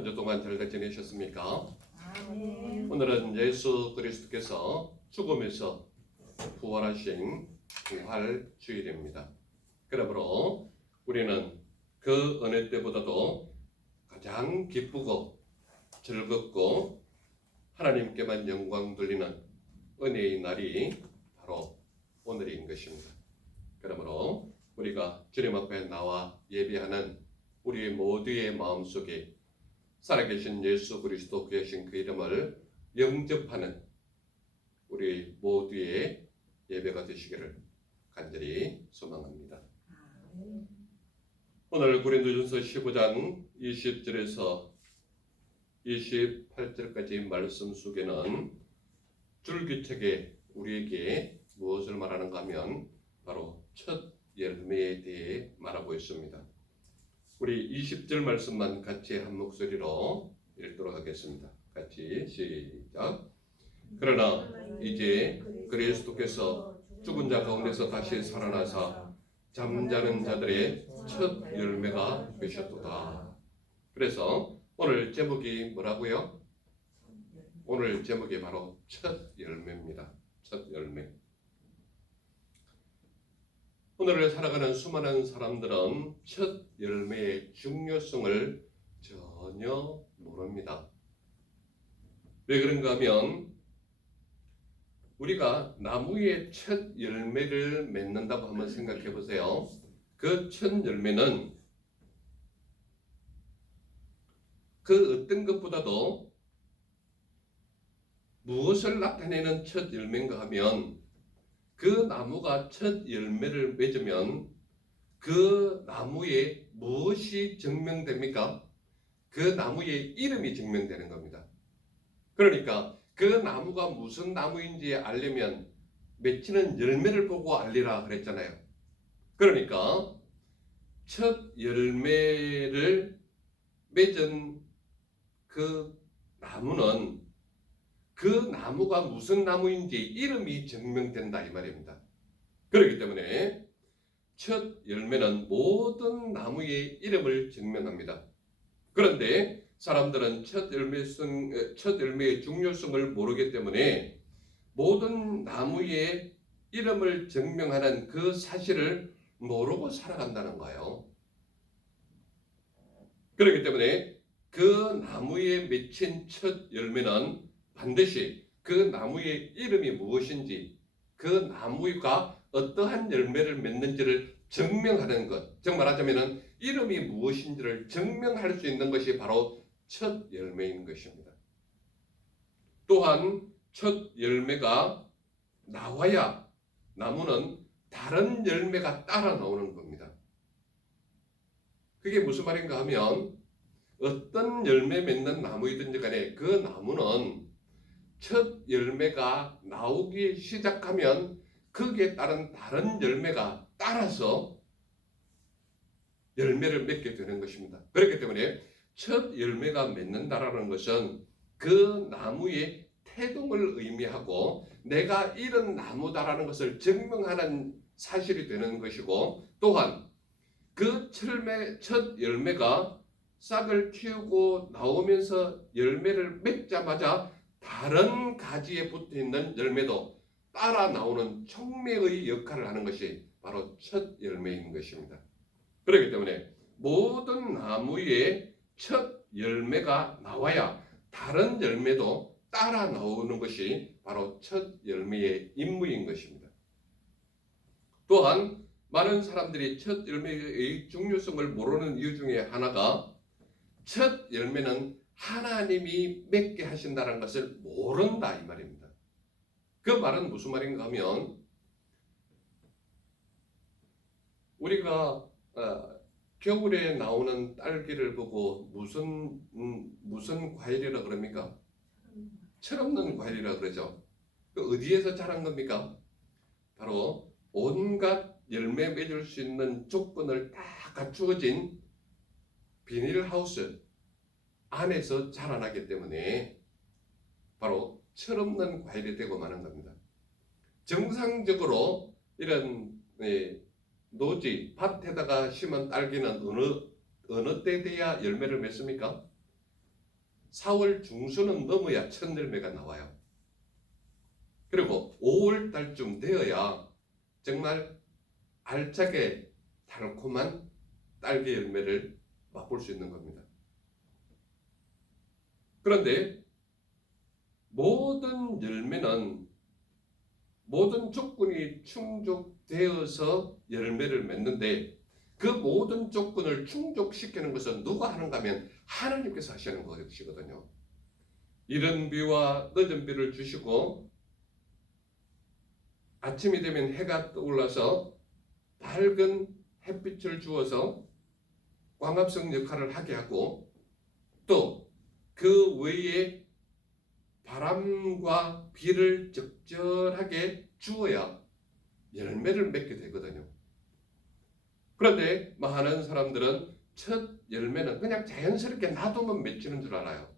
한 주 동안 잘들 지내셨습니까? 네. 오늘은 예수 그리스도께서 죽음에서 부활하신 부활주일입니다. 그러므로 우리는 그 어느 때보다도 가장 기쁘고 즐겁고 하나님께만 영광 돌리는 은혜의 날이 바로 오늘인 것입니다. 그러므로 우리가 주님 앞에 나와 예배하는 우리 모두의 마음속에 살아계신 예수 그리스도 계신 그 이름을 영접하는 우리 모두의 예배가 되시기를 간절히 소망합니다. 오늘 고린도전서 15장 20절에서 28절까지 말씀 속에는 줄기차게 우리에게 무엇을 말하는가 하면 바로 첫 열매에 대해 말하고 있습니다. 우리 20절 말씀만 같이 한 목소리로 읽도록 하겠습니다. 같이 시작. 그러나 이제 그리스도께서 죽은 자 가운데서 다시 살아나사 잠자는 자들의 첫 열매가 되셨도다. 그래서 오늘 제목이 뭐라고요? 오늘 제목이 바로 첫 열매입니다. 첫 열매. 오늘을 살아가는 수많은 사람들은 첫 열매의 중요성을 전혀 모릅니다. 왜 그런가 하면 우리가 나무의 첫 열매를 맺는다고 한번 생각해 보세요. 그 첫 열매는 그 어떤 것보다도 무엇을 나타내는 첫 열매인가 하면 그 나무가 첫 열매를 맺으면 그 나무에 무엇이 증명됩니까? 그 나무의 이름이 증명되는 겁니다. 그러니까 그 나무가 무슨 나무인지 알려면 맺히는 열매를 보고 알리라 그랬잖아요. 그러니까 첫 열매를 맺은 그 나무는 그 나무가 무슨 나무인지 이름이 증명된다 이 말입니다. 그렇기 때문에 첫 열매는 모든 나무의 이름을 증명합니다. 그런데 사람들은 첫 열매의 중요성을 모르기 때문에 모든 나무의 이름을 증명하는 그 사실을 모르고 살아간다는 거예요. 그렇기 때문에 그 나무에 맺힌 첫 열매는 반드시 그 나무의 이름이 무엇인지 그 나무가 어떠한 열매를 맺는지를 증명하는 것, 즉 말하자면 이름이 무엇인지를 증명할 수 있는 것이 바로 첫 열매인 것입니다. 또한 첫 열매가 나와야 나무는 다른 열매가 따라 나오는 겁니다. 그게 무슨 말인가 하면 어떤 열매 맺는 나무이든지 간에 그 나무는 첫 열매가 나오기 시작하면 거기에 따른 다른 열매가 따라서 열매를 맺게 되는 것입니다. 그렇기 때문에 첫 열매가 맺는다라는 것은 그 나무의 태동을 의미하고 내가 이런 나무다라는 것을 증명하는 사실이 되는 것이고, 또한 그 첫 열매가 싹을 틔우고 나오면서 열매를 맺자마자 다른 가지에 붙어있는 열매도 따라 나오는 촉매의 역할을 하는 것이 바로 첫 열매인 것입니다. 그렇기 때문에 모든 나무에 첫 열매가 나와야 다른 열매도 따라 나오는 것이 바로 첫 열매의 임무인 것입니다. 또한 많은 사람들이 첫 열매의 중요성을 모르는 이유 중에 하나가 첫 열매는 하나님이 맺게 하신다는 것을 모른다 이 말입니다. 그 말은 무슨 말인가 하면 우리가 겨울에 나오는 딸기를 보고 무슨 과일이라 그럽니까? 철없는 과일이라 그러죠. 어디에서 자란 겁니까? 바로 온갖 열매 맺을 수 있는 조건을 다 갖추어진 비닐하우스 안에서 자라나기 때문에 바로 철없는 과일이 되고 마는 겁니다. 정상적으로 이런 노지, 밭에다가 심은 딸기는 어느 때 돼야 열매를 맺습니까? 4월 중순은 넘어야 첫 열매가 나와요. 그리고 5월 달쯤 되어야 정말 알차게 달콤한 딸기 열매를 맛볼 수 있는 겁니다. 그런데 모든 열매는 모든 조건이 충족되어서 열매를 맺는데 그 모든 조건을 충족시키는 것은 누가 하는가 하면 하나님께서 하시는 것이거든요. 이른 비와 늦은 비를 주시고 아침이 되면 해가 떠올라서 밝은 햇빛을 주어서 광합성 역할을 하게 하고 또 그 외에 바람과 비를 적절하게 주어야 열매를 맺게 되거든요. 그런데 많은 사람들은 첫 열매는 그냥 자연스럽게 놔두면 맺히는 줄 알아요.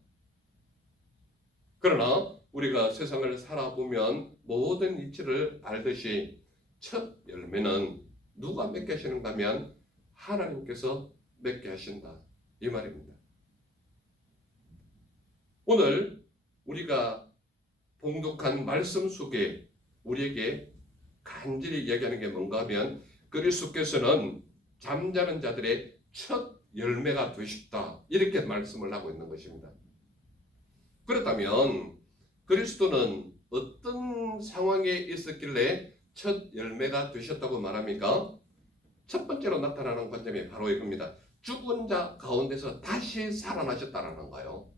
그러나 우리가 세상을 살아보면 모든 이치를 알듯이 첫 열매는 누가 맺게 하시는가 하면 하나님께서 맺게 하신다, 이 말입니다. 오늘 우리가 봉독한 말씀 속에 우리에게 간절히 이야기하는 게 뭔가 하면 그리스도께서는 잠자는 자들의 첫 열매가 되셨다, 이렇게 말씀을 하고 있는 것입니다. 그렇다면 그리스도는 어떤 상황에 있었길래 첫 열매가 되셨다고 말합니까? 첫 번째로 나타나는 관점이 바로 이겁니다. 죽은 자 가운데서 다시 살아나셨다는 거예요.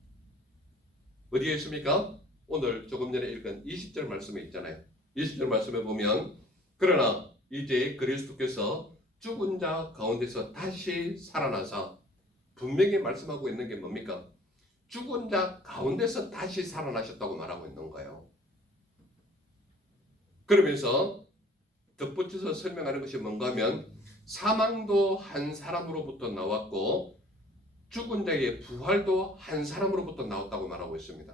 어디에 있습니까? 오늘 조금 전에 읽은 20절 말씀에 있잖아요. 20절 말씀에 보면 그러나 이제 그리스도께서 죽은 자 가운데서 다시 살아나사, 분명히 말씀하고 있는 게 뭡니까? 죽은 자 가운데서 다시 살아나셨다고 말하고 있는 거예요. 그러면서 덧붙여서 설명하는 것이 뭔가 하면 사망도 한 사람으로부터 나왔고 죽은 자의 부활도 한 사람으로부터 나왔다고 말하고 있습니다.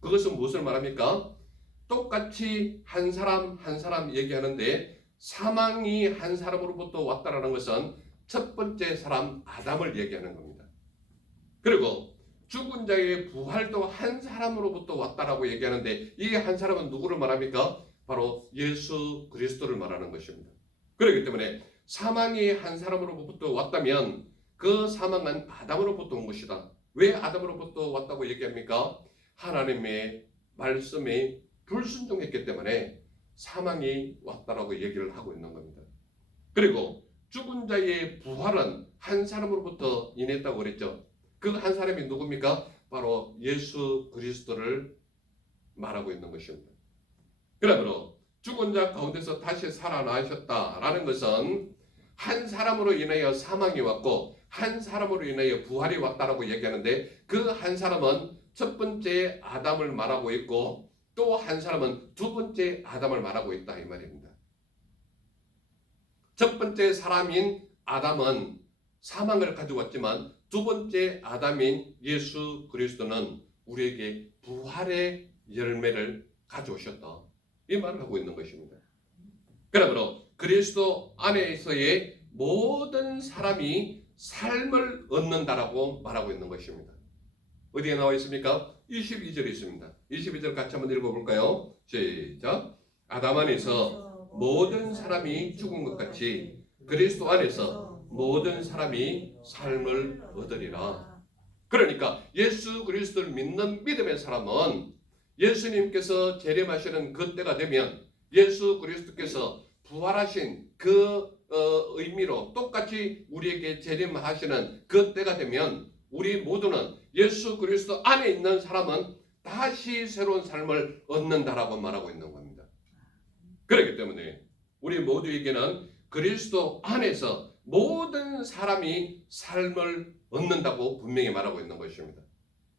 그것은 무엇을 말합니까? 똑같이 한 사람 한 사람 얘기하는데 사망이 한 사람으로부터 왔다라는 것은 첫 번째 사람 아담을 얘기하는 겁니다. 그리고 죽은 자의 부활도 한 사람으로부터 왔다라고 얘기하는데 이 한 사람은 누구를 말합니까? 바로 예수 그리스도를 말하는 것입니다. 그렇기 때문에 사망이 한 사람으로부터 왔다면 그 사망은 아담으로부터 온 것이다. 왜 아담으로부터 왔다고 얘기합니까? 하나님의 말씀에 불순종했기 때문에 사망이 왔다라고 얘기를 하고 있는 겁니다. 그리고 죽은 자의 부활은 한 사람으로부터 인했다고 그랬죠. 그 한 사람이 누굽니까? 바로 예수 그리스도를 말하고 있는 것입니다. 그러므로 죽은 자 가운데서 다시 살아나셨다라는 것은 한 사람으로 인하여 사망이 왔고 한 사람으로 인하여 부활이 왔다라고 얘기하는데 그 한 사람은 첫 번째 아담을 말하고 있고 또 한 사람은 두 번째 아담을 말하고 있다, 이 말입니다. 첫 번째 사람인 아담은 사망을 가져왔지만 두 번째 아담인 예수 그리스도는 우리에게 부활의 열매를 가져오셨다, 이 말을 하고 있는 것입니다. 그러므로 그리스도 안에서의 모든 사람이 삶을 얻는다라고 말하고 있는 것입니다. 어디에 나와 있습니까? 22절에 있습니다. 22절 같이 한번 읽어볼까요? 시작. 아담 안에서 모든 사람이 죽은 것 같이 그리스도 안에서 모든 사람이 삶을 얻으리라. 그러니까 예수 그리스도를 믿는 믿음의 사람은 예수님께서 재림하시는 그 때가 되면 예수 그리스도께서 부활하신 그 의미로 똑같이 우리에게 재림하시는 그 때가 되면 우리 모두는 예수 그리스도 안에 있는 사람은 다시 새로운 삶을 얻는다라고 말하고 있는 겁니다. 그렇기 때문에 우리 모두에게는 그리스도 안에서 모든 사람이 삶을 얻는다고 분명히 말하고 있는 것입니다.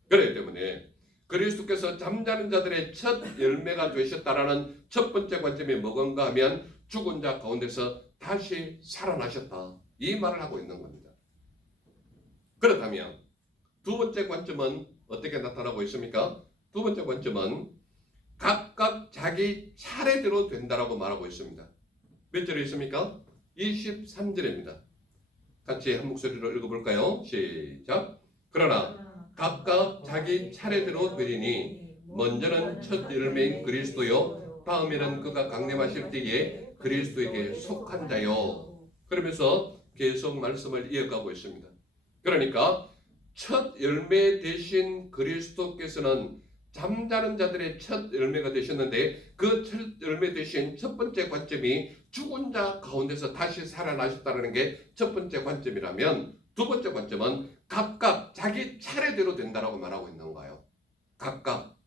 그렇기 때문에 그리스도께서 잠자는 자들의 첫 열매가 되셨다라는 첫 번째 관점이 뭐건가 하면 죽은 자 가운데서 다시 살아나셨다, 이 말을 하고 있는 겁니다. 그렇다면 두 번째 관점은 어떻게 나타나고 있습니까? 두 번째 관점은 각각 자기 차례대로 된다라고 말하고 있습니다. 몇 절에 있습니까? 23절입니다. 같이 한 목소리로 읽어볼까요? 시작. 그러나 각각 자기 차례대로 되리니 먼저는 첫 열매인 그리스도요 다음에는 그가 강림하실 때에 그리스도에게 속한 자요. 그러면서 계속 말씀을 이어가고 있습니다. 그러니까 첫 열매 되신 그리스도께서는 잠자는 자들의 첫 열매가 되셨는데 그 첫 열매 되신 첫 번째 관점이 죽은 자 가운데서 다시 살아나셨다는 게 첫 번째 관점이라면 두 번째 관점은 각각 자기 차례대로 된다라고 말하고 있는 거예요. 각각.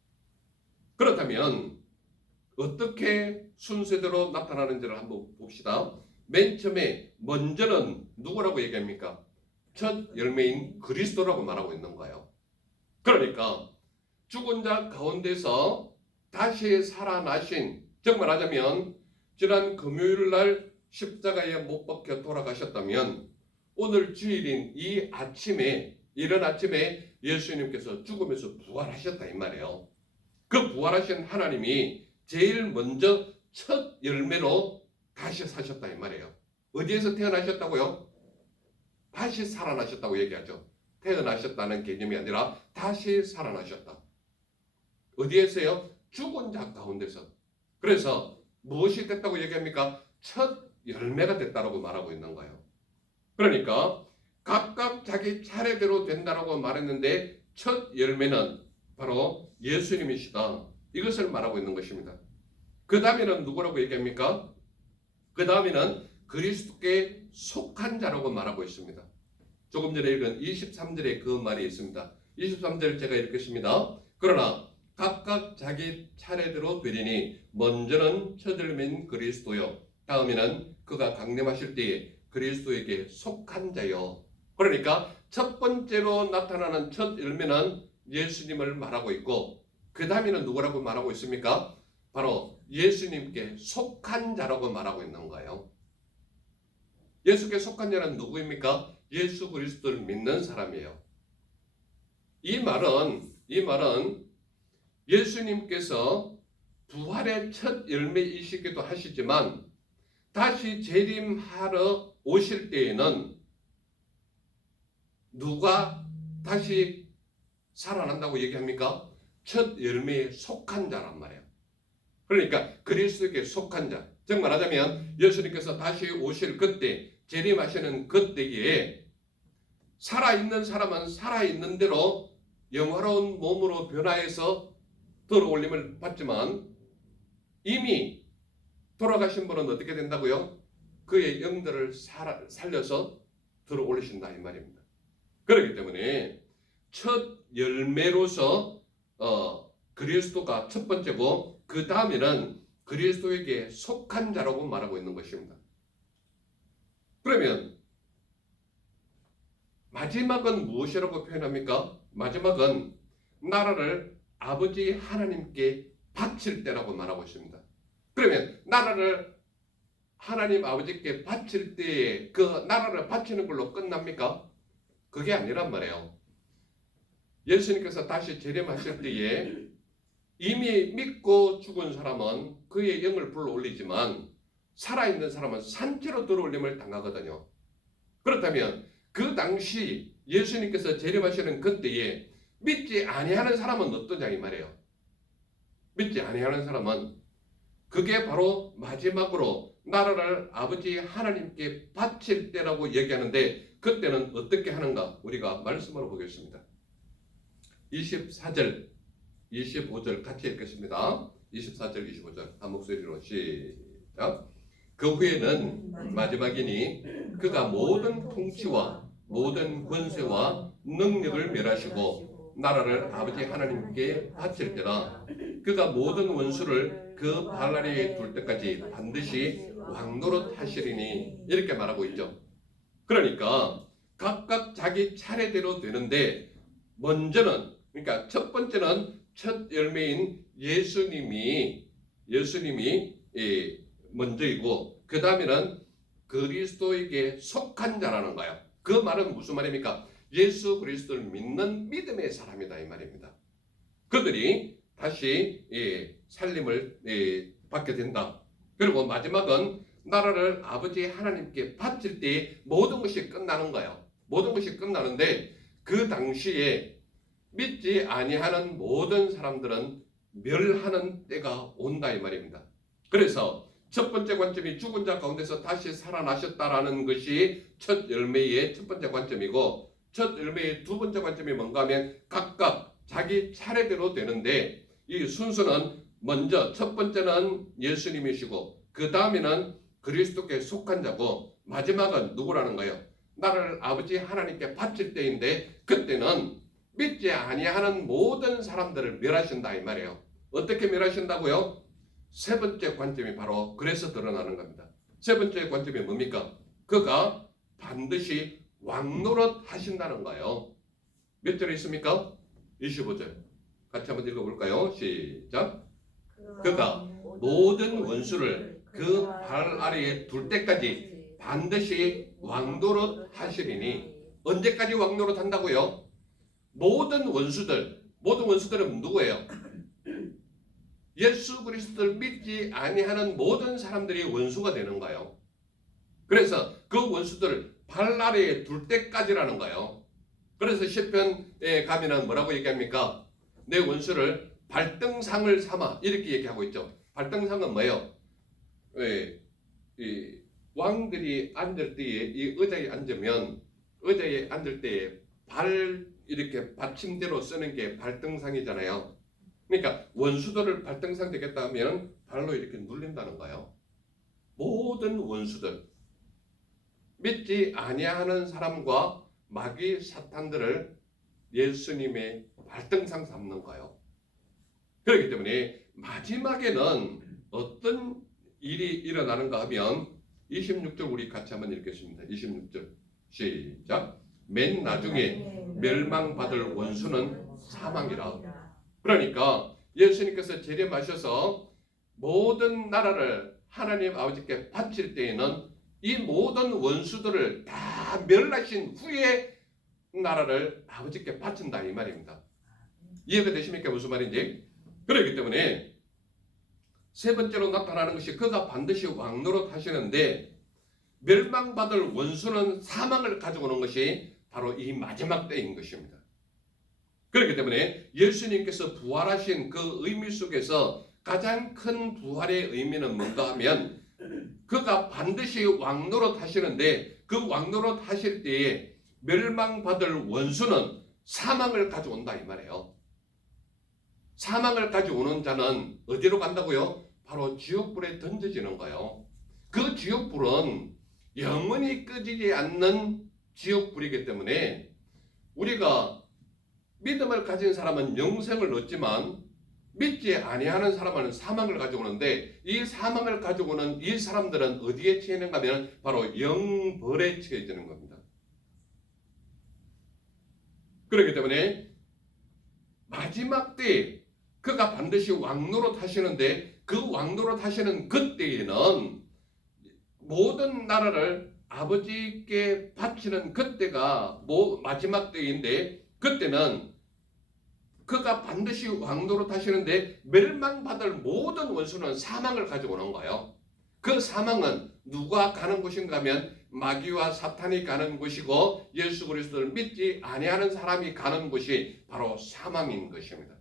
그렇다면 어떻게 순서대로 나타나는지를 한번 봅시다. 맨 처음에 먼저는 누구라고 얘기합니까? 첫 열매인 그리스도라고 말하고 있는 거예요. 그러니까 죽은 자 가운데서 다시 살아나신, 정말 하자면 지난 금요일 날 십자가에 못 박혀 돌아가셨다면 오늘 주일인 이 아침에, 이른 아침에 예수님께서 죽음에서 부활하셨다 이 말이에요. 그 부활하신 하나님이 제일 먼저 첫 열매로 다시 사셨다 이 말이에요. 어디에서 태어나셨다고요? 다시 살아나셨다고 얘기하죠. 태어나셨다는 개념이 아니라 다시 살아나셨다. 어디에서요? 죽은 자 가운데서. 그래서 무엇이 됐다고 얘기합니까? 첫 열매가 됐다고 말하고 있는 거예요. 그러니까 각각 자기 차례대로 된다라고 말했는데 첫 열매는 바로 예수님이시다. 이것을 말하고 있는 것입니다. 그 다음에는 누구라고 얘기합니까? 그 다음에는 그리스도께 속한 자라고 말하고 있습니다. 조금 전에 읽은 23절에 그 말이 있습니다. 23절 제가 읽겠습니다. 그러나 각각 자기 차례대로 되리니 먼저는 첫 열매인 그리스도요 다음에는 그가 강림하실 때에 그리스도에게 속한 자요. 그러니까 첫 번째로 나타나는 첫 열매는 예수님을 말하고 있고 그 다음에는 누구라고 말하고 있습니까? 바로 예수님께 속한 자라고 말하고 있는 거예요. 예수께 속한 자는 누구입니까? 예수 그리스도를 믿는 사람이에요. 이 말은 예수님께서 부활의 첫 열매이시기도 하시지만 다시 재림하러 오실 때에는 누가 다시 살아난다고 얘기합니까? 첫 열매에 속한 자란 말이에요. 그러니까 그리스도에게 속한 자. 즉 말하자면 예수님께서 다시 오실 그때, 재림하시는 그때에 살아있는 사람은 살아있는 대로 영화로운 몸으로 변화해서 들어올림을 받지만 이미 돌아가신 분은 어떻게 된다고요? 그의 영들을 살려서 들어올리신다 이 말입니다. 그렇기 때문에 첫 열매로서 그리스도가 첫 번째고 그 다음에는 그리스도에게 속한 자라고 말하고 있는 것입니다. 그러면 마지막은 무엇이라고 표현합니까? 마지막은 나라를 아버지 하나님께 바칠 때라고 말하고 있습니다. 그러면 나라를 하나님 아버지께 바칠 때에 그 나라를 바치는 걸로 끝납니까? 그게 아니란 말이에요. 예수님께서 다시 재림하실 때에 이미 믿고 죽은 사람은 그의 영을 불러올리지만 살아있는 사람은 산채로 들어올림을 당하거든요. 그렇다면 그 당시 예수님께서 재림하시는 그때에 믿지 아니하는 사람은 어떠냐 이 말이에요. 믿지 아니하는 사람은 그게 바로 마지막으로 나라를 아버지 하나님께 바칠 때라고 얘기하는데 그때는 어떻게 하는가 우리가 말씀으로 보겠습니다. 24절 25절 같이 읽겠습니다. 24절 25절 한 목소리로 시작. 그 후에는 마지막이니 그가 모든 통치와 모든 권세와 능력을 멸하시고 나라를 아버지 하나님께 바칠 때라. 그가 모든 원수를 그 발 아래에 둘 때까지 반드시 왕노릇 하시리니 이렇게 말하고 있죠. 그러니까 각각 자기 차례대로 되는데 먼저는 그러니까 첫 번째는 첫 열매인 예수님이 먼저이고 그 다음에는 그리스도에게 속한 자라는 거예요. 그 말은 무슨 말입니까? 예수 그리스도를 믿는 믿음의 사람이다 이 말입니다. 그들이 다시 살림을 받게 된다. 그리고 마지막은 나라를 아버지 하나님께 바칠 때 모든 것이 끝나는 거예요. 모든 것이 끝나는데 그 당시에 믿지 아니하는 모든 사람들은 멸하는 때가 온다 이 말입니다. 그래서 첫 번째 관점이 죽은 자 가운데서 다시 살아나셨다라는 것이 첫 열매의 첫 번째 관점이고, 첫 열매의 두 번째 관점이 뭔가 하면 각각 자기 차례대로 되는데, 이 순서는 먼저 첫 번째는 예수님이시고 그 다음에는 그리스도께 속한 자고 마지막은 누구라는 거예요? 나를 아버지 하나님께 바칠 때인데, 그때는 믿지 아니하는 모든 사람들을 멸하신다 이 말이에요. 어떻게 멸하신다고요? 세 번째 관점이 바로 그래서 드러나는 겁니다. 세 번째 관점이 뭡니까? 그가 반드시 왕노릇 하신다는 거예요. 몇 절에 있습니까? 25절. 같이 한번 읽어볼까요? 시작. 그가 모든 원수를 그 발 아래에 둘 때까지 반드시 왕노릇 하시리니. 언제까지 왕노릇 한다고요? 모든 원수들은 누구예요? 예수 그리스도를 믿지 아니하는 모든 사람들이 원수가 되는 거예요. 그래서 그 원수들을 발 아래에 둘 때까지라는 거예요. 그래서 시편에 가면은 뭐라고 얘기합니까? 내 원수를 발등상을 삼아, 이렇게 얘기하고 있죠. 발등상은 뭐예요? 이 왕들이 앉을 때에, 이 의자에 앉으면 의자에 앉을 때에 발 이렇게 받침대로 쓰는 게 발등상이잖아요. 그러니까 원수들을 발등상 되겠다 하면 발로 이렇게 눌린다는 거예요. 모든 원수들, 믿지 아니하는 사람과 마귀 사탄들을 예수님의 발등상 삼는 거예요. 그렇기 때문에 마지막에는 어떤 일이 일어나는가 하면 26절 우리 같이 한번 읽겠습니다. 26절 시작. 맨 나중에 멸망받을 원수는 사망이라. 그러니까 예수님께서 재림하셔서 모든 나라를 하나님 아버지께 바칠 때에는 이 모든 원수들을 다 멸하신 후에 나라를 아버지께 바친다 이 말입니다. 이해가 되십니까? 무슨 말인지? 그렇기 때문에 세 번째로 나타나는 것이 그가 반드시 왕노릇 하시는데, 멸망받을 원수는 사망을 가지고 오는 것이 바로 이 마지막 때인 것입니다. 그렇기 때문에 예수님께서 부활하신 그 의미 속에서 가장 큰 부활의 의미는 뭔가 하면, 그가 반드시 왕노릇 하시는데 그 왕노릇 하실 때에 멸망받을 원수는 사망을 가져온다 이 말이에요. 사망을 가져오는 자는 어디로 간다고요? 바로 지옥불에 던져지는 거예요. 그 지옥불은 영원히 꺼지지 않는 지옥불이기 때문에 우리가 믿음을 가진 사람은 영생을 얻지만 믿지 아니하는 사람은 사망을 가져오는데, 이 사망을 가져오는 이 사람들은 어디에 처해는가 하면 바로 영벌에 처해지는 겁니다. 그렇기 때문에 마지막 때에 그가 반드시 왕노릇 하시는데, 그 왕노릇 하시는 그때에는 모든 나라를 아버지께 바치는 그때가 마지막 때인데, 그때는 그가 반드시 왕노릇 하시는데 멸망받을 모든 원수는 사망을 가져오는 거예요. 그 사망은 누가 가는 곳인가 하면 마귀와 사탄이 가는 곳이고, 예수 그리스도를 믿지 아니하는 사람이 가는 곳이 바로 사망인 것입니다.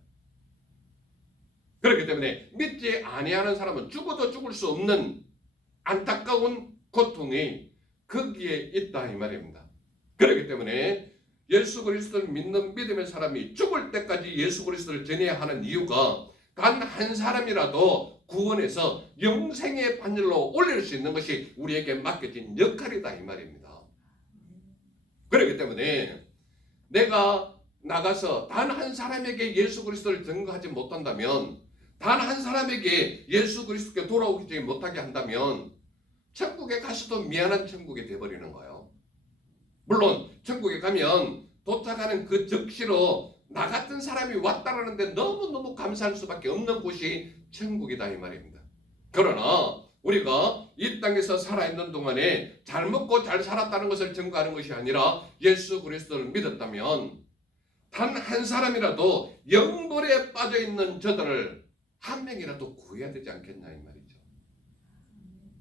그렇기 때문에 믿지 아니하는 사람은 죽어도 죽을 수 없는 안타까운 고통이 거기에 있다 이 말입니다. 그렇기 때문에 예수 그리스도를 믿는 믿음의 사람이 죽을 때까지 예수 그리스도를 전해야 하는 이유가, 단 한 사람이라도 구원해서 영생의 판결로 올릴 수 있는 것이 우리에게 맡겨진 역할이다 이 말입니다. 그렇기 때문에 내가 나가서 단 한 사람에게 예수 그리스도를 증거하지 못한다면, 단 한 사람에게 예수 그리스도께 돌아오지 못하게 한다면 천국에 가서도 미안한 천국이 되어버리는 거예요. 물론 천국에 가면 도착하는 그 즉시로 나 같은 사람이 왔다라는데 너무너무 감사할 수밖에 없는 곳이 천국이다 이 말입니다. 그러나 우리가 이 땅에서 살아있는 동안에 잘 먹고 잘 살았다는 것을 증거하는 것이 아니라 예수 그리스도를 믿었다면 단 한 사람이라도 영벌에 빠져있는 저들을 한 명이라도 구해야 되지 않겠냐 이 말이죠.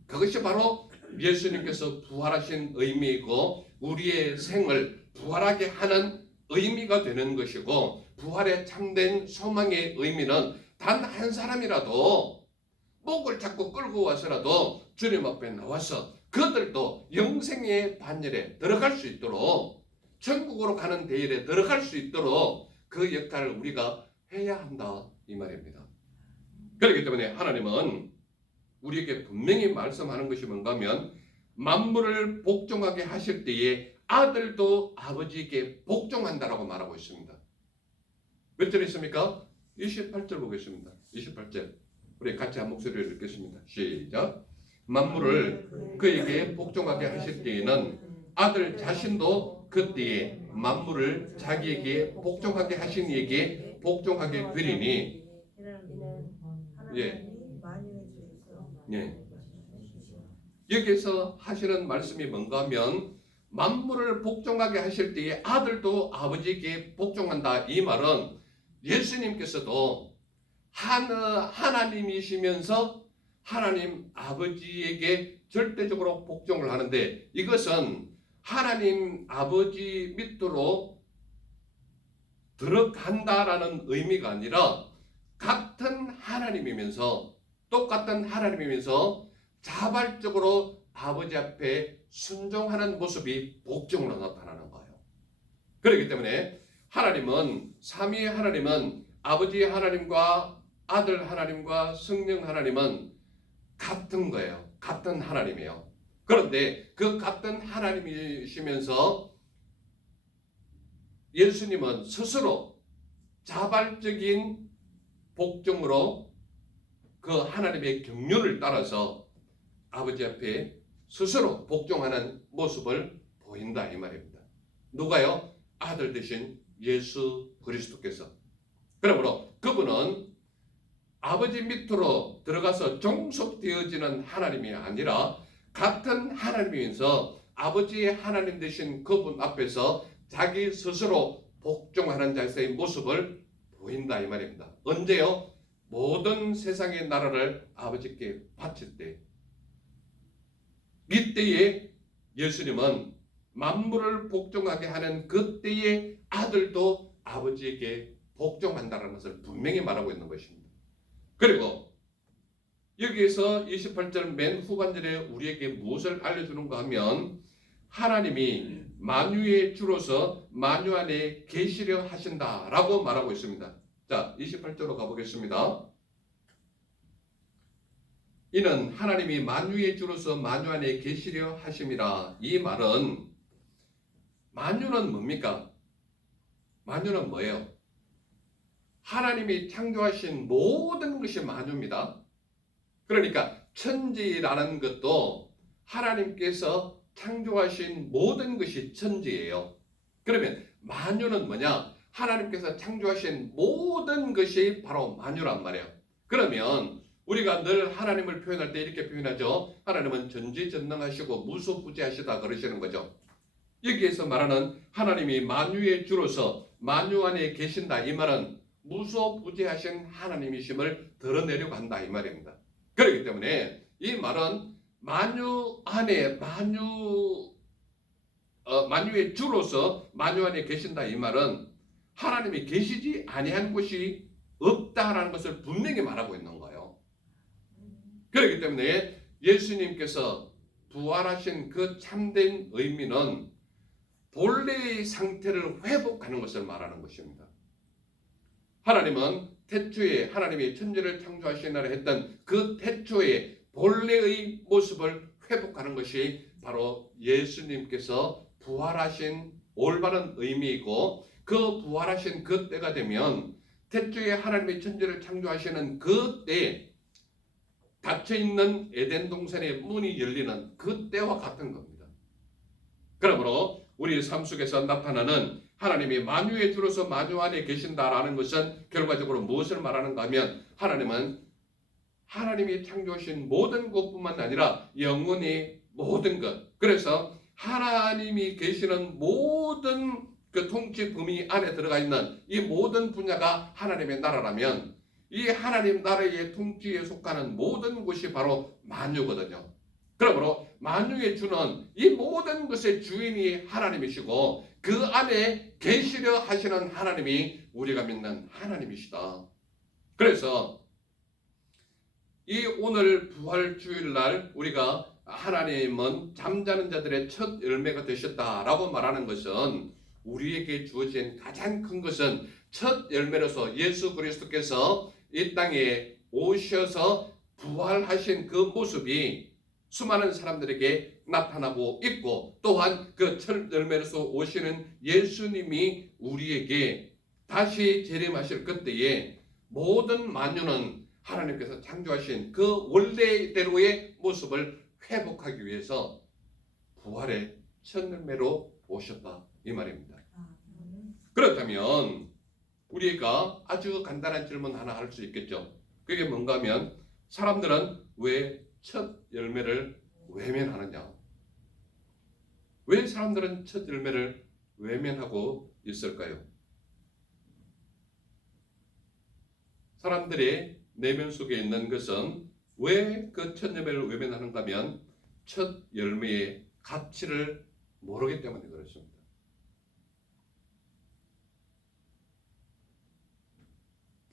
그것이 바로 예수님께서 부활하신 의미이고 우리의 생을 부활하게 하는 의미가 되는 것이고, 부활의 참된 소망의 의미는 단 한 사람이라도 목을 잡고 끌고 와서라도 주님 앞에 나와서 그들도 영생의 반열에 들어갈 수 있도록, 천국으로 가는 대열에 들어갈 수 있도록 그 역할을 우리가 해야 한다 이 말입니다. 그렇기 때문에 하나님은 우리에게 분명히 말씀하는 것이 뭔가 하면, 만물을 복종하게 하실 때에 아들도 아버지에게 복종한다라고 말하고 있습니다. 몇 절 있습니까? 28절 보겠습니다. 28절. 우리 같이 한 목소리를 읽겠습니다. 시작. 만물을 그에게 복종하게 하실 때에는 아들 자신도 그때에 만물을 자기에게 복종하게 하신 이에게 복종하게 되리니. 예. 예. 여기서 하시는 말씀이 뭔가 하면, 만물을 복종하게 하실 때에 아들도 아버지에게 복종한다. 이 말은 예수님께서도 하나님이시면서 하나님 아버지에게 절대적으로 복종을 하는데, 이것은 하나님 아버지 밑으로 들어간다라는 의미가 아니라 같은 하나님이면서, 똑같은 하나님이면서 자발적으로 아버지 앞에 순종하는 모습이 복종으로 나타나는 거예요. 그렇기 때문에 하나님은, 삼위의 하나님은, 아버지 하나님과 아들 하나님과 성령 하나님은 같은 거예요. 같은 하나님이에요. 그런데 그 같은 하나님이시면서 예수님은 스스로 자발적인 복종으로 그 하나님의 경륜을 따라서 아버지 앞에 스스로 복종하는 모습을 보인다 이 말입니다. 누가요? 아들 되신 예수 그리스도께서. 그러므로 그분은 아버지 밑으로 들어가서 종속되어지는 하나님이 아니라 같은 하나님이면서 아버지의 하나님 되신 그분 앞에서 자기 스스로 복종하는 자세의 모습을 보인다 이 말입니다. 언제요? 모든 세상의 나라를 아버지께 바칠 때. 이때에 예수님은 만물을 복종하게 하는 그때의 아들도 아버지에게 복종한다는 것을 분명히 말하고 있는 것입니다. 그리고 여기에서 28절 맨 후반절에 우리에게 무엇을 알려주는가 하면, 하나님이 만유의 주로서 만유 안에 계시려 하신다라고 말하고 있습니다. 자, 28절로 가보겠습니다. 이는 하나님이 만유의 주로서 만유 안에 계시려 하심이라. 이 말은, 만유는 뭡니까? 만유는 뭐예요? 하나님이 창조하신 모든 것이 만유입니다. 그러니까 천지라는 것도 하나님께서 창조하신 모든 것이 천지예요. 그러면 만유는 뭐냐? 하나님께서 창조하신 모든 것이 바로 만유란 말이에요. 그러면 우리가 늘 하나님을 표현할 때 이렇게 표현하죠. 하나님은 전지전능하시고 무소부재하시다 그러시는 거죠. 여기에서 말하는 하나님이 만유의 주로서 만유 안에 계신다 이 말은 무소부재하신 하나님이심을 드러내려고 한다 이 말입니다. 그렇기 때문에 이 말은 만유 안에 만유의 주로서 만유 안에 계신다 이 말은 하나님이 계시지 아니한 곳이 없다라는 것을 분명히 말하고 있는 거예요. 그렇기 때문에 예수님께서 부활하신 그 참된 의미는 본래의 상태를 회복하는 것을 말하는 것입니다. 하나님은 태초에 하나님이 천지를 창조하시나라 했던 그 태초의 본래의 모습을 회복하는 것이 바로 예수님께서 부활하신 올바른 의미이고, 그 부활하신 그 때가 되면 태초에 하나님이 천지를 창조하시는 그 때에 닫혀있는 에덴 동산의 문이 열리는 그 때와 같은 겁니다. 그러므로 우리 삶 속에서 나타나는 하나님이 만유의 주로서 만유 안에 계신다라는 것은 결과적으로 무엇을 말하는가 하면, 하나님은 하나님이 창조하신 모든 것뿐만 아니라 영원히 모든 것, 그래서 하나님이 계시는 모든 그 통치 범위 안에 들어가 있는 이 모든 분야가 하나님의 나라라면, 이 하나님 나라의 통치에 속하는 모든 것이 바로 만유거든요. 그러므로 만유의 주는 이 모든 것의 주인이 하나님이시고, 그 안에 계시려 하시는 하나님이 우리가 믿는 하나님이시다. 그래서 이 오늘 부활주일날 우리가 하나님은 잠자는 자들의 첫 열매가 되셨다라고 말하는 것은 우리에게 주어진 가장 큰 것은 첫 열매로서 예수 그리스도께서 이 땅에 오셔서 부활하신 그 모습이 수많은 사람들에게 나타나고 있고, 또한 그 첫 열매로서 오시는 예수님이 우리에게 다시 재림하실 그때에 모든 만유는 하나님께서 창조하신 그 원래대로의 모습을 회복하기 위해서 부활의 첫 열매로 오셨다 이 말입니다. 그렇다면 우리가 아주 간단한 질문 하나 할 수 있겠죠. 그게 뭔가 하면 사람들은 왜 첫 열매를 외면하느냐? 왜 사람들은 첫 열매를 외면하고 있을까요? 사람들의 내면 속에 있는 것은 왜 그 첫 열매를 외면하는가 하면 첫 열매의 가치를 모르기 때문에 그렇습니다.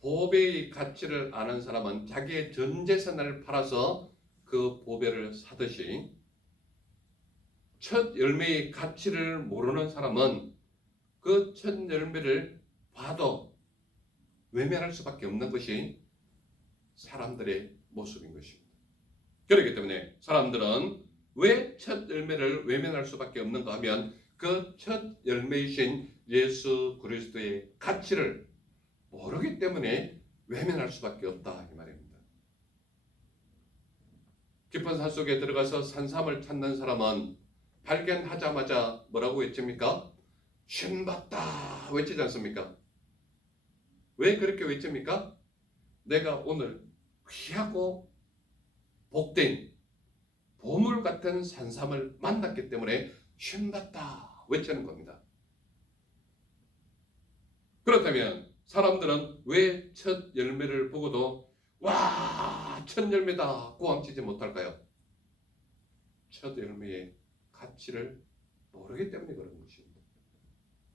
보배의 가치를 아는 사람은 자기의 전 재산을 팔아서 그 보배를 사듯이, 첫 열매의 가치를 모르는 사람은 그 첫 열매를 봐도 외면할 수밖에 없는 것이 사람들의 모습인 것입니다. 그렇기 때문에 사람들은 왜 첫 열매를 외면할 수밖에 없는가 하면 그 첫 열매이신 예수 그리스도의 가치를 모르기 때문에 외면할 수밖에 없다 이 말입니다. 깊은 산 속에 들어가서 산삼을 찾는 사람은 발견하자마자 뭐라고 외칩니까? 신받다 외치지 않습니까? 왜 그렇게 외칩니까? 내가 오늘 귀하고 복된 보물 같은 산삼을 만났기 때문에 신받다 외치는 겁니다. 그렇다면 사람들은 왜 첫 열매를 보고도 와, 첫 열매다 고함치지 못할까요? 첫 열매의 가치를 모르기 때문에 그런 것입니다.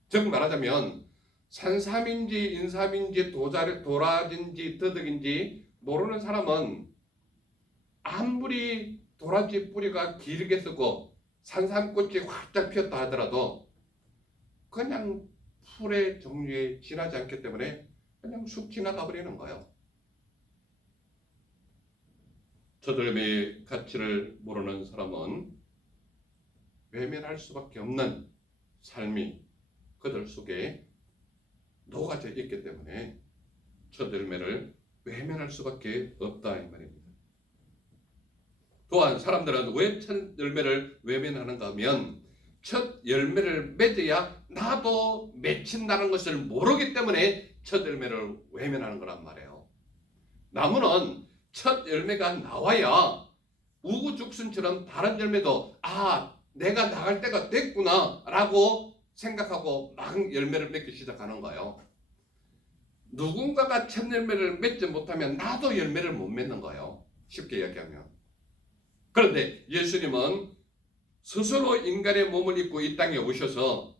즉 말하자면 산삼인지 인삼인지 도라지인지 더덕인지 모르는 사람은 아무리 도라지 뿌리가 길게 쓰고 산삼꽃이 활짝 피었다 하더라도 그냥 풀의 종류에 지나지 않기 때문에 그냥 쑥 지나가 버리는 거예요. 첫 열매의 가치를 모르는 사람은 외면할 수밖에 없는 삶이 그들 속에 녹아져 있기 때문에 첫 열매를 외면할 수밖에 없다 이 말입니다. 또한 사람들은 왜 첫 열매를 외면하는가 하면 첫 열매를 맺어야 나도 맺힌다는 것을 모르기 때문에 첫 열매를 외면하는 거란 말이에요. 나무는 첫 열매가 나와야 우후죽순처럼 다른 열매도 내가 나갈 때가 됐구나 라고 생각하고 막 열매를 맺기 시작하는 거예요. 누군가가 첫 열매를 맺지 못하면 나도 열매를 못 맺는 거예요. 쉽게 이야기하면. 그런데 예수님은 스스로 인간의 몸을 입고 이 땅에 오셔서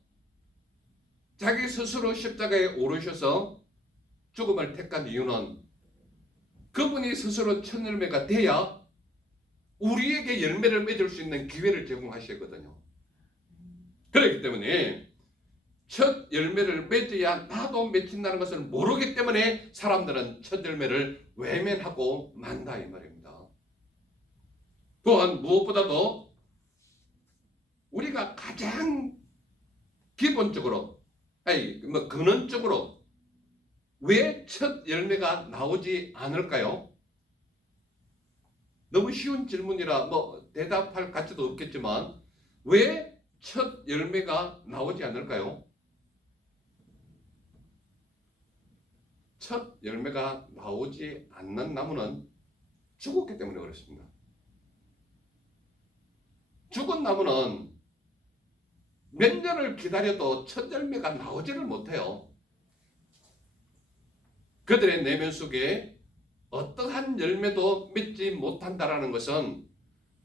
자기 스스로 십자가에 오르셔서 죽음을 택한 이유는 그분이 스스로 첫 열매가 돼야 우리에게 열매를 맺을 수 있는 기회를 제공하시거든요. 그렇기 때문에 첫 열매를 맺어야 나도 맺힌다는 것을 모르기 때문에 사람들은 첫 열매를 외면하고 만다 이 말입니다. 또한 무엇보다도 우리가 가장 기본적으로 근원적으로 왜 첫 열매가 나오지 않을까요? 너무 쉬운 질문이라 대답할 가치도 없겠지만 왜 첫 열매가 나오지 않을까요? 첫 열매가 나오지 않는 나무는 죽었기 때문에 그렇습니다. 죽은 나무는 몇 년을 기다려도 첫 열매가 나오지를 못해요. 그들의 내면 속에 어떠한 열매도 맺지 못한다라는 것은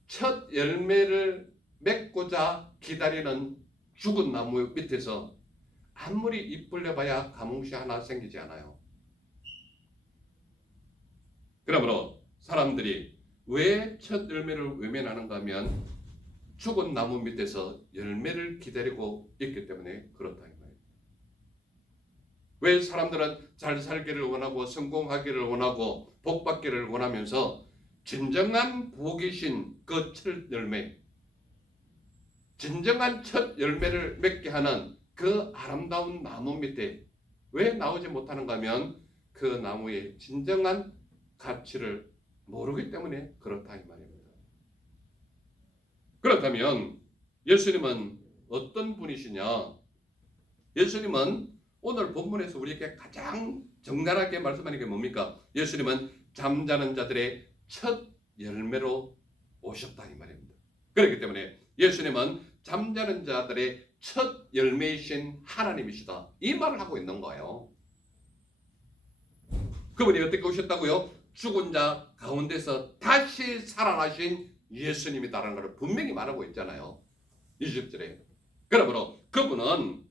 첫 열매를 맺고자 기다리는 죽은 나무 밑에서 아무리 입 벌려봐야 가뭄씨 하나 생기지 않아요. 그러므로 사람들이 왜 첫 열매를 외면하는가 하면 죽은 나무 밑에서 열매를 기다리고 있기 때문에 그렇다 이 말이에요. 왜 사람들은 잘 살기를 원하고 성공하기를 원하고 복 받기를 원하면서 진정한 복이신 그 첫 열매, 진정한 첫 열매를 맺게 하는 그 아름다운 나무 밑에 왜 나오지 못하는가 하면 그 나무의 진정한 가치를 모르기 때문에 그렇다 이 말입니다. 그렇다면 예수님은 어떤 분이시냐? 예수님은 오늘 본문에서 우리에게 가장 적나라하게 말씀하는 게 뭡니까? 예수님은 잠자는 자들의 첫 열매로 오셨다 이 말입니다. 그렇기 때문에 예수님은 잠자는 자들의 첫 열매이신 하나님이시다 이 말을 하고 있는 거예요. 그분이 어떻게 오셨다고요? 죽은 자 가운데서 다시 살아나신 예수님이다라는 것을 분명히 말하고 있잖아요. 20절에. 그러므로 그분은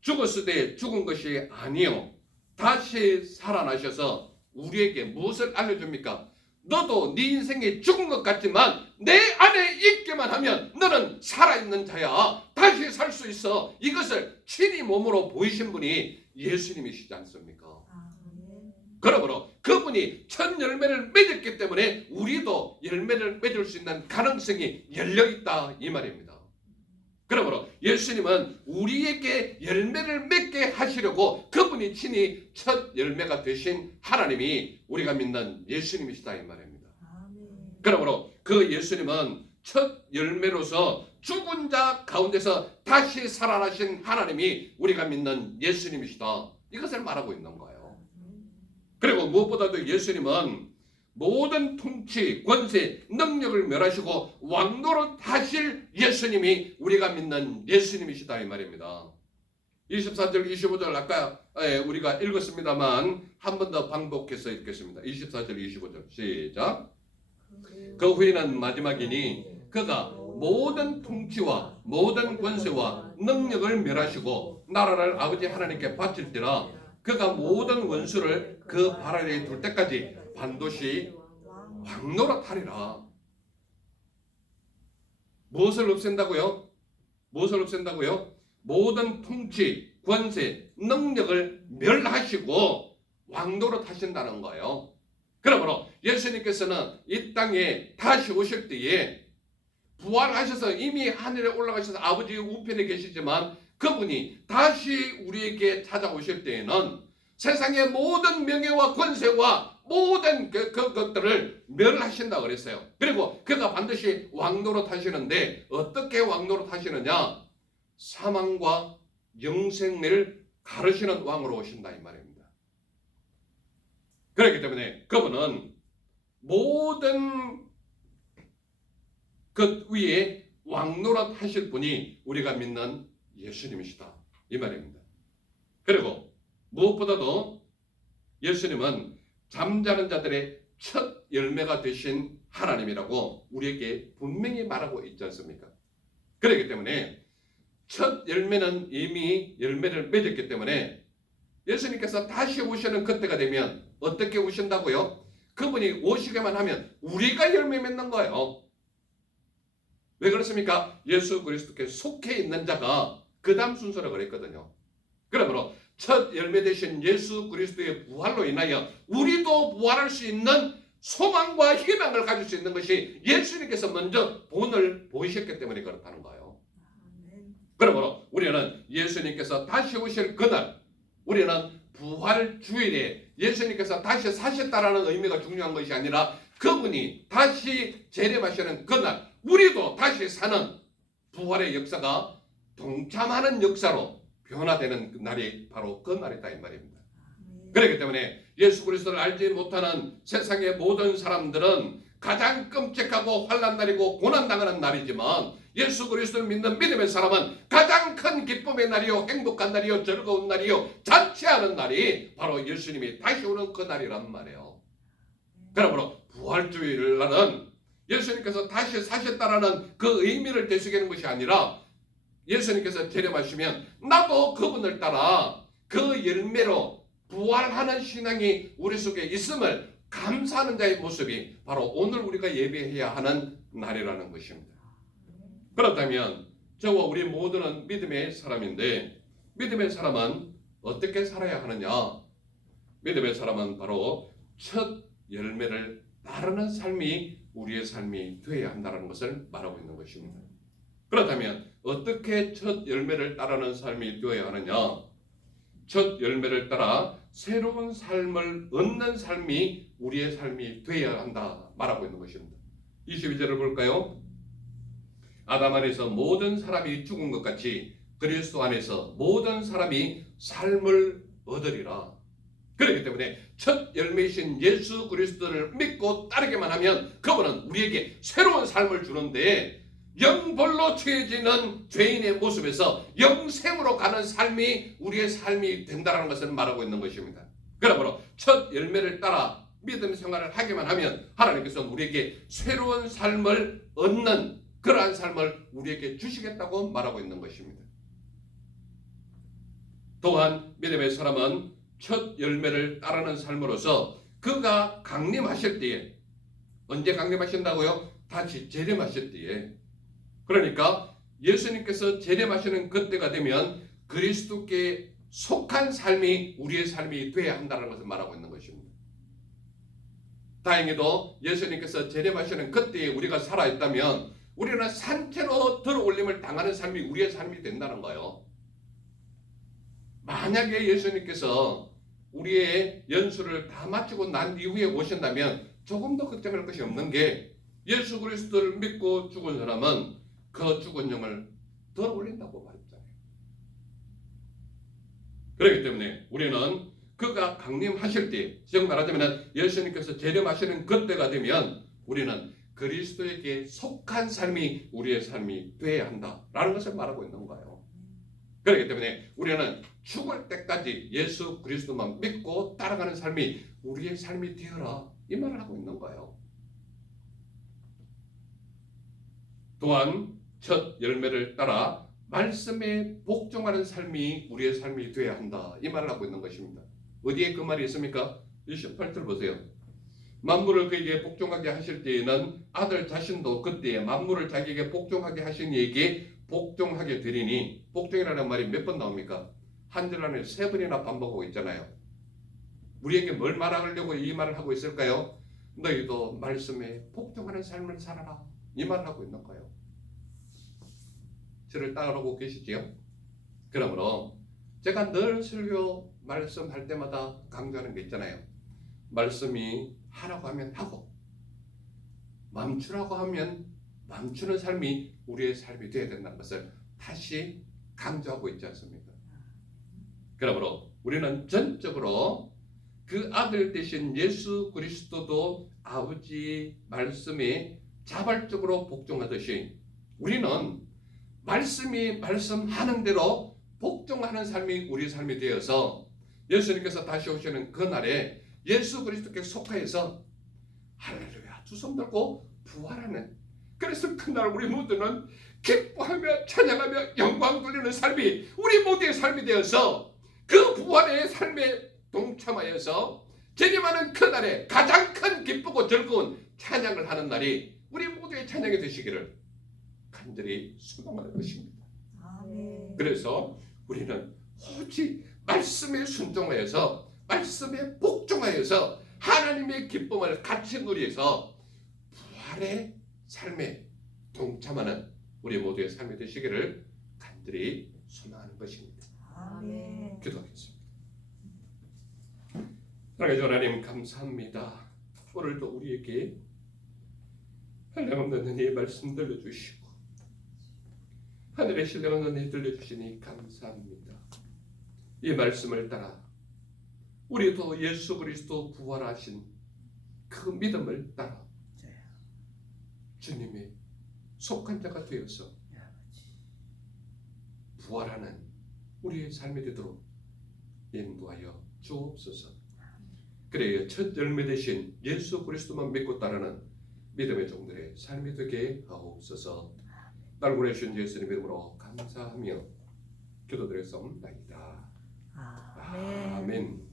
죽었을 때 죽은 것이 아니요 다시 살아나셔서 우리에게 무엇을 알려줍니까? 너도 네 인생에 죽은 것 같지만 내 안에 있기만 하면 너는 살아있는 자야. 다시 살 수 있어. 이것을 친히 몸으로 보이신 분이 예수님이시지 않습니까? 그러므로 그분이 첫 열매를 맺었기 때문에 우리도 열매를 맺을 수 있는 가능성이 열려있다 이 말입니다. 그러므로 예수님은 우리에게 열매를 맺게 하시려고 그분이 친히 첫 열매가 되신 하나님이 우리가 믿는 예수님이시다 이 말입니다. 그러므로 그 예수님은 첫 열매로서 죽은 자 가운데서 다시 살아나신 하나님이 우리가 믿는 예수님이시다. 이것을 말하고 있는 거예요. 그리고 무엇보다도 예수님은 모든 통치, 권세, 능력을 멸하시고 왕노릇 하실 예수님이 우리가 믿는 예수님이시다 이 말입니다. 24절, 25절 아까 우리가 읽었습니다만 한 번 더 반복해서 읽겠습니다. 24절, 25절 시작. 그 후에는 마지막이니 그가 모든 통치와 모든 권세와 능력을 멸하시고 나라를 아버지 하나님께 바칠 때라 그가 모든 원수를 그 발 아래에 둘 때까지 반드시 왕노릇하리라. 무엇을 없앤다고요? 무엇을 없앤다고요? 모든 통치, 권세, 능력을 멸하시고 왕노릇 하신다는 거예요. 그러므로 예수님께서는 이 땅에 다시 오실 때에 부활하셔서 이미 하늘에 올라가셔서 아버지의 우편에 계시지만 그분이 다시 우리에게 찾아오실 때에는 세상의 모든 명예와 권세와 모든 것들을 멸하신다 그랬어요. 그리고 그가 반드시 왕노릇 하시는데 어떻게 왕노릇 하시느냐? 사망과 영생을 가르시는 왕으로 오신다 이 말입니다. 그렇기 때문에 그분은 모든 것 위에 왕노릇 하실 분이 우리가 믿는 예수님이시다 이 말입니다. 그리고 무엇보다도 예수님은 잠자는 자들의 첫 열매가 되신 하나님이라고 우리에게 분명히 말하고 있지 않습니까? 그렇기 때문에 첫 열매는 이미 열매를 맺었기 때문에 예수님께서 다시 오시는 그때가 되면 어떻게 오신다고요? 그분이 오시게만 하면 우리가 열매 맺는 거예요. 왜 그렇습니까? 예수 그리스도께 속해 있는 자가 그 다음 순서라 그랬거든요. 그러므로 첫 열매 되신 예수 그리스도의 부활로 인하여 우리도 부활할 수 있는 소망과 희망을 가질 수 있는 것이 예수님께서 먼저 본을 보이셨기 때문에 그렇다는 거예요. 그러므로 우리는 예수님께서 다시 오실 그날, 우리는 부활 주일에 예수님께서 다시 사셨다라는 의미가 중요한 것이 아니라 그분이 다시 재림하시는 그날 우리도 다시 사는 부활의 역사가 동참하는 역사로 변화되는 날이 바로 그 날이다 이 말입니다. 그렇기 때문에 예수 그리스도를 알지 못하는 세상의 모든 사람들은 가장 끔찍하고 환난 날이고 고난당하는 날이지만 예수 그리스도를 믿는 믿음의 사람은 가장 큰 기쁨의 날이요 행복한 날이요 즐거운 날이요 잔치하는 날이 바로 예수님이 다시 오는 그 날이란 말이에요. 그러므로 부활주일 날은 예수님께서 다시 사셨다라는 그 의미를 되새기는 것이 아니라 예수님께서 재림하시면 나도 그분을 따라 그 열매로 부활하는 신앙이 우리 속에 있음을 감사하는 자의 모습이 바로 오늘 우리가 예배해야 하는 날이라는 것입니다. 그렇다면 저와 우리 모두는 믿음의 사람인데 믿음의 사람은 어떻게 살아야 하느냐? 믿음의 사람은 바로 첫 열매를 따르는 삶이 우리의 삶이 되어야 한다는 것을 말하고 있는 것입니다. 그렇다면 어떻게 첫 열매를 따르는 삶이 되어야 하느냐? 첫 열매를 따라 새로운 삶을 얻는 삶이 우리의 삶이 되어야 한다 말하고 있는 것입니다. 22절을 볼까요? 아담 안에서 모든 사람이 죽은 것 같이 그리스도 안에서 모든 사람이 삶을 얻으리라. 그렇기 때문에 첫 열매이신 예수 그리스도를 믿고 따르기만 하면 그분은 우리에게 새로운 삶을 주는데 영벌로 취해지는 죄인의 모습에서 영생으로 가는 삶이 우리의 삶이 된다는 것을 말하고 있는 것입니다. 그러므로 첫 열매를 따라 믿음 생활을 하기만 하면 하나님께서 우리에게 새로운 삶을 얻는 그러한 삶을 우리에게 주시겠다고 말하고 있는 것입니다. 또한 믿음의 사람은 첫 열매를 따르는 삶으로서 그가 강림하실 때에, 언제 강림하신다고요? 다시 재림하실 때에, 그러니까 예수님께서 재림하시는 그때가 되면 그리스도께 속한 삶이 우리의 삶이 되어야 한다는 것을 말하고 있는 것입니다. 다행히도 예수님께서 재림하시는 그때에 우리가 살아있다면 우리는 산채로 들어올림을 당하는 삶이 우리의 삶이 된다는 거예요. 만약에 예수님께서 우리의 연수를 다 마치고 난 이후에 오신다면 조금 더 걱정할 것이 없는 게 예수 그리스도를 믿고 죽은 사람은 그 죽은 영을 들어올린다고 말했잖아요. 그렇기 때문에 우리는 그가 강림하실 때, 즉 말하자면 예수님께서 재림하시는 그때가 되면 우리는 그리스도에게 속한 삶이 우리의 삶이 되어야 한다라는 것을 말하고 있는 거예요. 그렇기 때문에 우리는 죽을 때까지 예수 그리스도만 믿고 따라가는 삶이 우리의 삶이 되어라, 이 말을 하고 있는 거예요. 또한 첫 열매를 따라 말씀에 복종하는 삶이 우리의 삶이 되어야 한다, 이 말을 하고 있는 것입니다. 어디에 그 말이 있습니까? 28절 보세요. 만물을 그에게 복종하게 하실 때에는 아들 자신도 그때에 만물을 자기에게 복종하게 하신 이에게 복종하게 되리니, 복종이라는 말이 몇 번 나옵니까? 한 절 안에 3번이나 반복하고 있잖아요. 우리에게 뭘 말하려고 이 말을 하고 있을까요? 너희도 말씀에 복종하는 삶을 살아라, 이 말을 하고 있는 거예요. 저를 따라오고 계시지요? 그러므로 제가 늘 설교 말씀할 때마다 강조하는 게 있잖아요. 말씀이 하라고 하면 하고 멈추라고 하면 멈추는 삶이 우리의 삶이 되어야 된다는 것을 다시 강조하고 있지 않습니까? 그러므로 우리는 전적으로 그 아들 되신 예수 그리스도도 아버지 말씀에 자발적으로 복종하듯이 우리는 말씀이 말씀하는 대로 복종하는 삶이 우리 삶이 되어서 예수님께서 다시 오시는 그날에 예수 그리스도께 속하여서 할렐루야 두 손 들고 부활하는, 그래서 그날 우리 모두는 기뻐하며 찬양하며 영광 돌리는 삶이 우리 모두의 삶이 되어서 그 부활의 삶에 동참하여서 재림하는 그날에 가장 큰 기쁘고 즐거운 찬양을 하는 날이 우리 모두의 찬양이 되시기를 간절히 소망하는 것입니다. 아멘. 그래서 우리는 오직 말씀에 순종하여서 말씀에 복종하여서 하나님의 기쁨을 같이 누리해서 부활의 삶에 동참하는 우리 모두의 삶이 되시기를 간절히 소망하는 것입니다. 아멘. 기도하겠습니다. 사랑하는 하나님 감사합니다. 오늘도 우리에게 한량없는 은혜의 말씀 들려주시고 하늘의 신령한 은혜 들려주시니 감사합니다. 이 말씀을 따라 우리도 예수 그리스도 부활하신 그 믿음을 따라 주님의 속한 자가 되어서 부활하는 우리의 삶이 되도록 인도하여 주옵소서. 그래야 첫 열매 되신 예수 그리스도만 믿고 따르는 믿음의 종들의 삶이 되게 하옵소서. 날 보내주신 예수님 이름으로 감사하며 기도드렸사옵나이다. 아멘. 아멘.